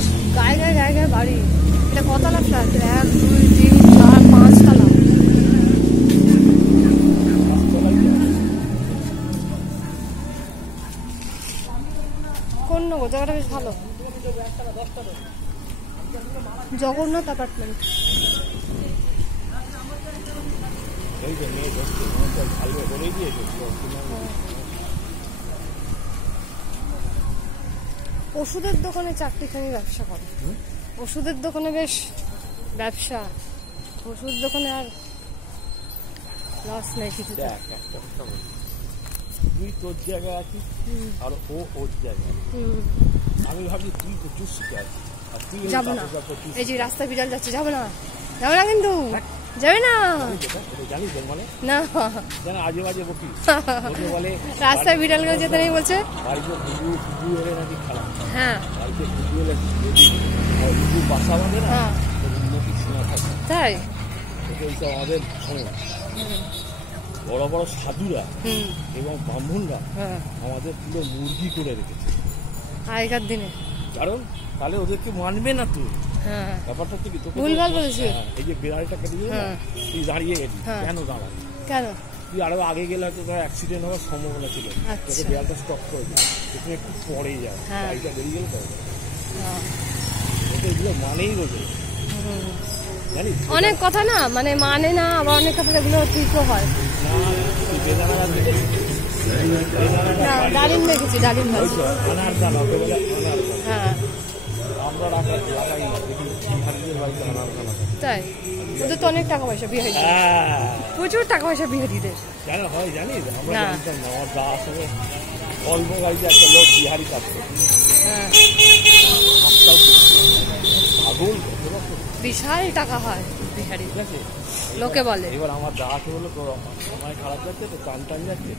বেশ গায়ে গায়ে গায়ে গায়ে বাড়ি। এটা কতলা ফ্ল্যাট? 1 2 3 4 5 তলা। কোন নগর? জায়গাটা বেশ ভালো। জগন্নাথ অ্যাপার্টমেন্ট। ওষুধের দোকানে চারটিখানি ব্যবসা করে। ওষুধের দোকানে বেশ ব্যবসা, ওষুধ দোকানে আর লস নেই কিছু। তুই তোর জায়গায় আছিস আর ও ওর জায়গায়। আমি ভাবছি তুই প্রচুর শিখে আছিস আর তুই যাবো না। এই যে রাস্তায় বিড়াল যাচ্ছে, যাবো না, যাবো না, কিন্তু যাবে না। জানিস মানে না জানা আজে বাজে বকি বলে রাস্তায় বিড়ালগুলো যেতে নেই বলছে। বাড়িতে কুকুর এলে নাকি খারাপ। হ্যাঁ, বাড়িতে কুকুর এলে কুকুর বাসা বাঁধে না, উন্নতি শোনা থাকে। তাই এইসব আমাদের সময় বড় বড় সাধুরা এবং ব্রাহ্মণরা আমাদের পুরো মুরগি করে রেখেছে আগেকার দিনে। কারণ তাহলে ওদেরকে মানবে না তুই। হ্যাঁ, ব্যাপারটা কি ভুলভাল বলেছি। এই যে বিড়ালটা কেটে দিল তুই দাঁড়িয়ে গেলি, কেন দাঁড়ালি? কেন? তুই আরো আগে গেলে হয়তো তোর অ্যাক্সিডেন্ট হওয়ার সম্ভাবনা ছিল। তোকে বিড়ালটা স্টপ করে দিল, তুমি একটু পরে যাও, গাড়িটা বেরিয়ে গেলে তবে এগুলো মানেই রোজে জানিস। অনেক কথা না মানে না, আবার অনেক কথা এগুলো ঠিকও হয়। ডালিম দেখেছি, ডালিম আনার দানা ওকে বলে আনার দানা। হ্যাঁ, আমরা লাগাই না, দেখি বিহারিদের বাড়িতে আনার দানা। তাই ওদের তো অনেক টাকা পয়সা বিহারি, প্রচুর টাকা পয়সা বিহারিদের। কেন হয় জানিস? আমরা জানতাম না। আমার যা আসলে অল্প গাড়িতে একটা লোক বিহারি কাজ করছে, বিশাল টাকা হয় বিহারি, ঠিক আছে লোকে বলে। এবার আমার যা আছে বললো তোর সময় খারাপ যাচ্ছে, তো টান টান যাচ্ছে,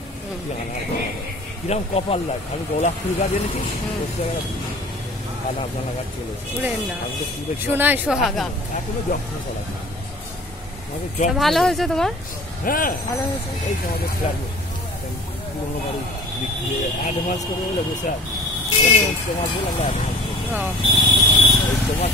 কিরম কপাল লাগে। আমি গোলাপ ফুল গাছ এনেছি, আনার দানা গাছ চলেছে। সোনায় সোহাগা এখনো যত্ন করা ভালো হয়েছে তোমার? হ্যাঁ ভালো হয়েছে। এই তো আমাদের পুরোনো বাড়ি বিক্রি অ্যাডভান্স করে বলে বসে আছে, তোমার বলে আমরা অ্যাডভান্স করি। তোমার